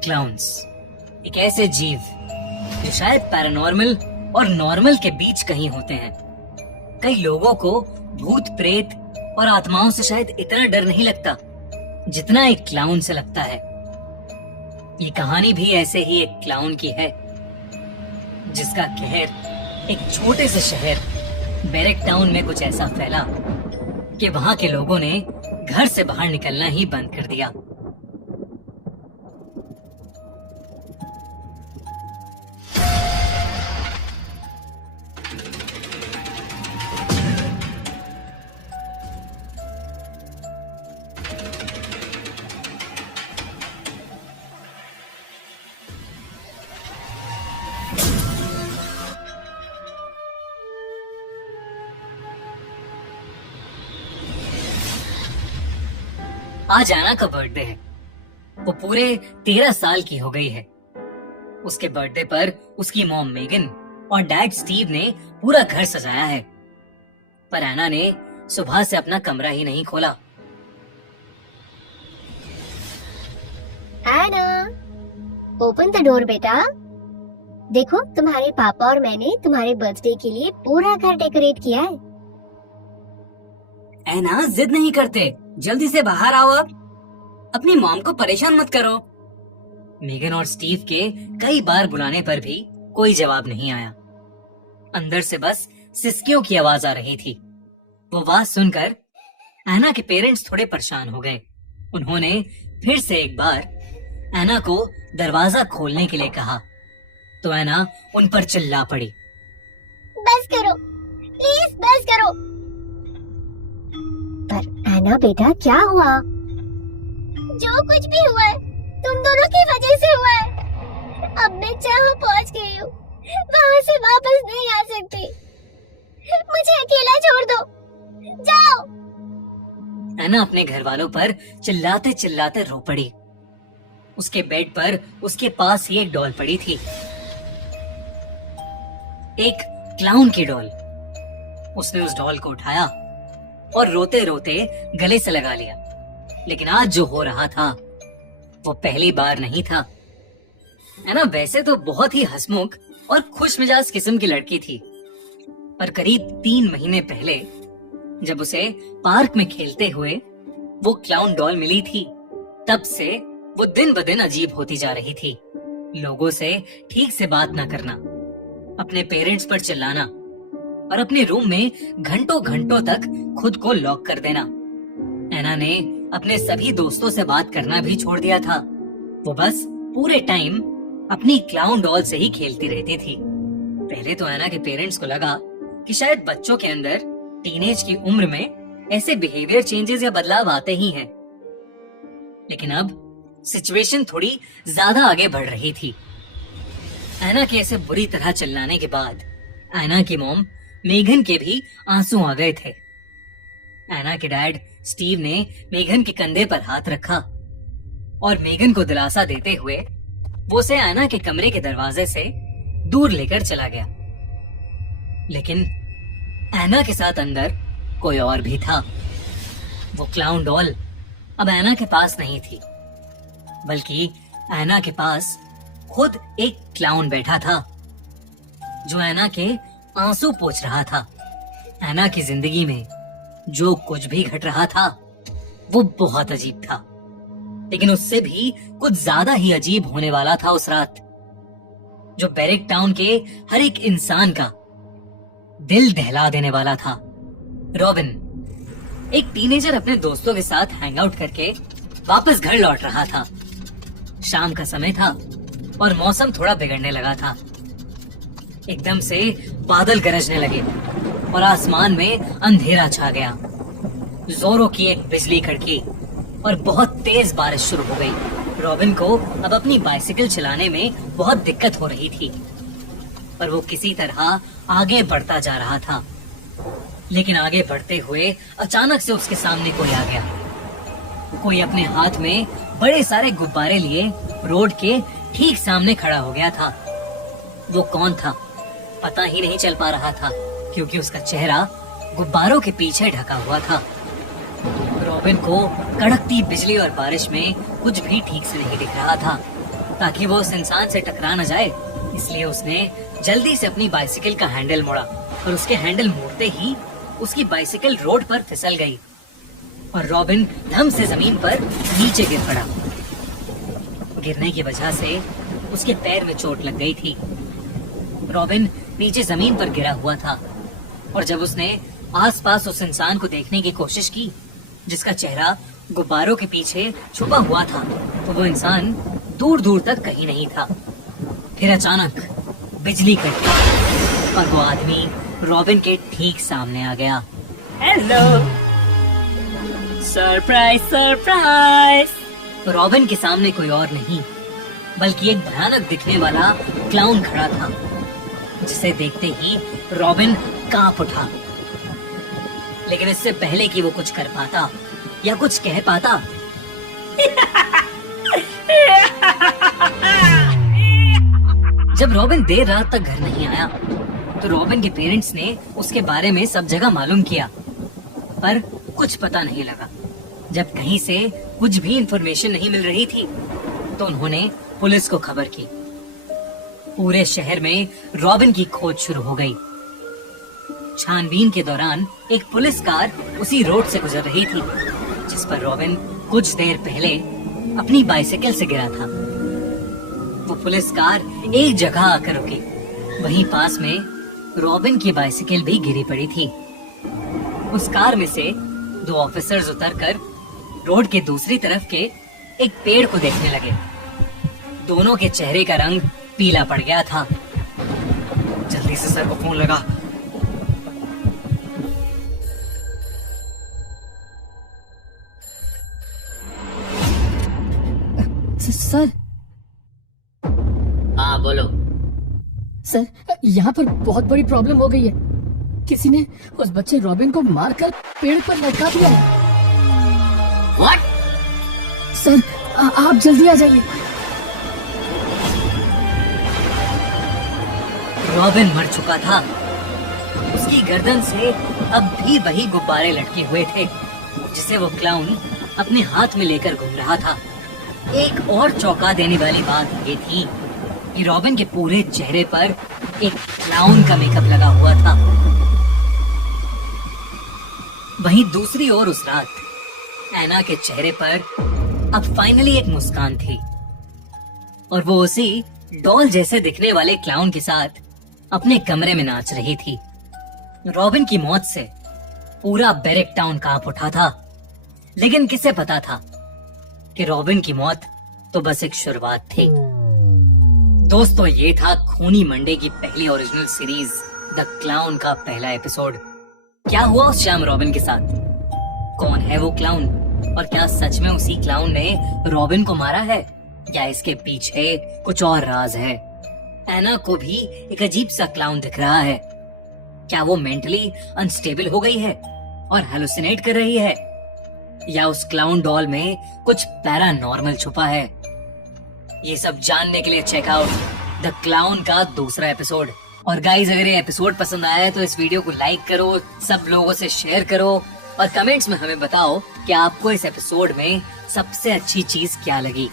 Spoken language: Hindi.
क्लाउन्स एक ऐसे जीव जो शायद पैरानॉर्मल और नॉर्मल के बीच कहीं होते हैं। कई लोगों को भूत प्रेत और आत्माओं से शायद इतना डर नहीं लगता जितना एक क्लाउन से लगता है। ये कहानी भी ऐसे ही एक क्लाउन की है जिसका कहर एक छोटे से शहर बैरक टाउन में कुछ ऐसा फैला कि वहां के लोगों ने घर से बाहर निकलना ही बंद कर दिया। आज आना का बर्थडे है। वो पूरे 13 साल की हो गई है। उसके बर्थडे पर उसकी मॉम मेगन और डैड स्टीव ने पूरा घर सजाया है, पर एना ने सुबह से अपना कमरा ही नहीं खोला। एना, ओपन द डोर बेटा। देखो, तुम्हारे पापा और मैंने तुम्हारे बर्थडे के लिए पूरा घर डेकोरेट किया है। एना, जिद नहीं करते, जल्दी से बाहर आओ। अब अपनी मॉम को परेशान मत करो। मेगन और स्टीव के कई बार बुलाने पर भी कोई जवाब नहीं आया। अंदर से बस सिसकियों की आवाज आ रही थी। वो आवाज सुनकर एना के पेरेंट्स थोड़े परेशान हो गए। उन्होंने फिर से एक बार एना को दरवाजा खोलने के लिए कहा, तो एना उन पर चिल्ला पड़ी, बस करो, प्लीज बस करो। पर एना बेटा, क्या हुआ? जो कुछ भी हुआ है तुम दोनों की वजह से हुआ है। अब मैं जहाँ पहुँच गई हूँ वहाँ से वापस नहीं आ सकती। मुझे अकेला छोड़ दो, जाओ। एना अपने घर वालों पर चिल्लाते चिल्लाते रो पड़ी। उसके बेड पर उसके पास ही एक डॉल पड़ी थी, एक क्लाउन की डॉल। उसने उस डॉल को उठाया और रोते रोते गले से लगा लिया। लेकिन आज जो हो रहा था वो पहली बार नहीं था। एना वैसे तो बहुत ही हंसमुख और खुश मिजाज किस्म की लड़की थी, पर करीब 3 महीने पहले जब उसे पार्क में खेलते हुए वो क्लाउन डॉल मिली थी, तब से वो दिन ब दिन अजीब होती जा रही थी। लोगों से ठीक से बात ना करना, अपने पेरेंट्स पर चिल्लाना और अपने रूम में घंटों घंटों तक खुद को लॉक कर देना। एना ने अपने सभी दोस्तों से बात करना भी छोड़ दिया था। वो बस पूरे टाइम अपनी क्लाउन डॉल से ही खेलती रहती थी। पहले तो एना के पेरेंट्स को लगा कि शायद बच्चों के अंदर टीनेज की उम्र में ऐसे बिहेवियर चेंजेस या बदलाव आते ही हैं। लेकिन अब सिचुएशन थोड़ी ज्यादा आगे बढ़ रही थी। एना के ऐसे बुरी तरह चिल्लाने के बाद एना की मॉम मेघन के भी आंसू आ गए थे। एना के डैड स्टीव ने मेघन के कंधे पर हाथ रखा और मेघन को दिलासा देते हुए वो उसे एना के कमरे के दरवाजे से दूर लेकर चला गया। लेकिन एना के साथ अंदर कोई और भी था। वो क्लाउन डॉल अब एना के पास नहीं थी, बल्कि एना के पास खुद एक क्लाउन बैठा था जो एना के आंसू पोंछ रहा था। एना की जिंदगी में जो कुछ भी घट रहा था वो बहुत अजीब था, लेकिन उससे भी कुछ ज्यादा ही अजीब होने वाला था उस रात, जो बैरक टाउन के हर एक इंसान का दिल दहला देने वाला था। रॉबिन, एक टीनेजर, अपने दोस्तों के साथ हैंग आउट करके वापस घर लौट रहा था। शाम का समय था और मौसम थोड़ा बिगड़ने लगा था। एकदम से बादल गरजने लगे और आसमान में अंधेरा छा गया। जोरों की एक बिजली कड़की और बहुत तेज बारिश शुरू हो गई। रॉबिन को अब अपनी बाइसिकल चलाने में बहुत दिक्कत हो रही थी, पर वो किसी तरह आगे बढ़ता जा रहा था। लेकिन आगे बढ़ते हुए अचानक से उसके सामने कोई आ गया। कोई अपने हाथ में बड़े सारे गुब्बारे लिए रोड के ठीक सामने खड़ा हो गया था। वो कौन था पता ही नहीं चल पा रहा था, क्योंकि उसका चेहरा गुब्बारों के पीछे ढका हुआ था। रॉबिन को कड़कती बिजली और बारिश में कुछ भी ठीक से नहीं दिख रहा था। ताकि वो उस इंसान से टकरा न जाए। इसलिए उसने जल्दी से अपनी बाइसिकल का हैंडल मोड़ा और उसके हैंडल मोड़ते ही उसकी बाइसिकल रोड पर फिसल गई और रॉबिन धम से जमीन पर नीचे गिर पड़ा। गिरने की वजह से उसके पैर में चोट लग गई थी। रॉबिन नीचे जमीन पर गिरा हुआ था और जब उसने आसपास उस इंसान को देखने की कोशिश की जिसका चेहरा गुब्बारों के पीछे छुपा हुआ था, तो वो इंसान दूर दूर तक कहीं नहीं था। फिर अचानक बिजली कड़की और वो आदमी रॉबिन के ठीक सामने आ गया। Hello, surprise surprise. रॉबिन के सामने कोई और नहीं बल्कि एक भयानक दिखने वाला क्लाउन खड़ा था, जिसे देखते ही रॉबिन कांप उठा। लेकिन इससे पहले कि वो कुछ कर पाता या कुछ कह पाता, जब रॉबिन देर रात तक घर नहीं आया तो रॉबिन के पेरेंट्स ने उसके बारे में सब जगह मालूम किया, पर कुछ पता नहीं लगा। जब कहीं से कुछ भी इंफॉर्मेशन नहीं मिल रही थी तो उन्होंने पुलिस को खबर की। पूरे शहर में रॉबिन की खोज शुरू हो गई। छानबीन के दौरान एक पुलिस कार उसी रोड से गुजर रही थी जिस पर रॉबिन कुछ देर पहले अपनी बाइसिकल से गिरा था। वो पुलिस कार एक जगह आकर रुकी। वहीं पास में रॉबिन की बाइसिकल भी गिरी पड़ी थी। उस कार में से 2 ऑफिसर्स उतरकर रोड के दूसरी तरफ के एक पेड़ को देखने लगे। दोनों के चेहरे का रंग पीला पड़ गया था। जल्दी से सर को फोन लगा। सर। हाँ बोलो। सर, यहाँ पर बहुत बड़ी प्रॉब्लम हो गई है। किसी ने उस बच्चे रॉबिन को मारकर पेड़ पर लटका दिया है। What? सर, आप जल्दी आ जाइए। रॉबिन मर चुका था। उसकी गर्दन से अब भी वही गुब्बारे लटके हुए थे जिसे वो क्लाउन अपने हाथ में लेकर घूम रहा था। एक और चौंका देने वाली बात ये थी कि रॉबिन के पूरे चेहरे पर एक क्लाउन का मेकअप लगा हुआ था। वहीं दूसरी ओर उस रात एना के चेहरे पर अब फाइनली एक मुस्कान थी और वो उसी डॉल जैसे दिखने वाले क्लाउन के साथ अपने कमरे में नाच रही थी। रॉबिन की मौत से पूरा बैरेक टाउन कांप उठा था, लेकिन किसे पता था कि रॉबिन की मौत तो बस एक शुरुआत थी। दोस्तों, ये था खूनी मंडे की पहली ओरिजिनल सीरीज द क्लाउन का पहला एपिसोड। क्या हुआ उस शाम रॉबिन के साथ? कौन है वो क्लाउन और क्या सच में उसी क्लाउन ने रॉबिन को मारा है या इसके पीछे कुछ और राज है? एना को भी एक अजीब सा क्लाउन दिख रहा है। क्या वो मेंटली अनस्टेबल हो गई है और हेलुसिनेट कर रही है या उस क्लाउन डॉल में कुछ पैरानॉर्मल छुपा है? ये सब जानने के लिए चेक आउट द क्लाउन का दूसरा एपिसोड। और गाइज, अगर ये एपिसोड पसंद आया है तो इस वीडियो को लाइक करो, सब लोगों से शेयर करो और कमेंट्स में हमें बताओ कि आपको इस एपिसोड में सबसे अच्छी चीज क्या लगी।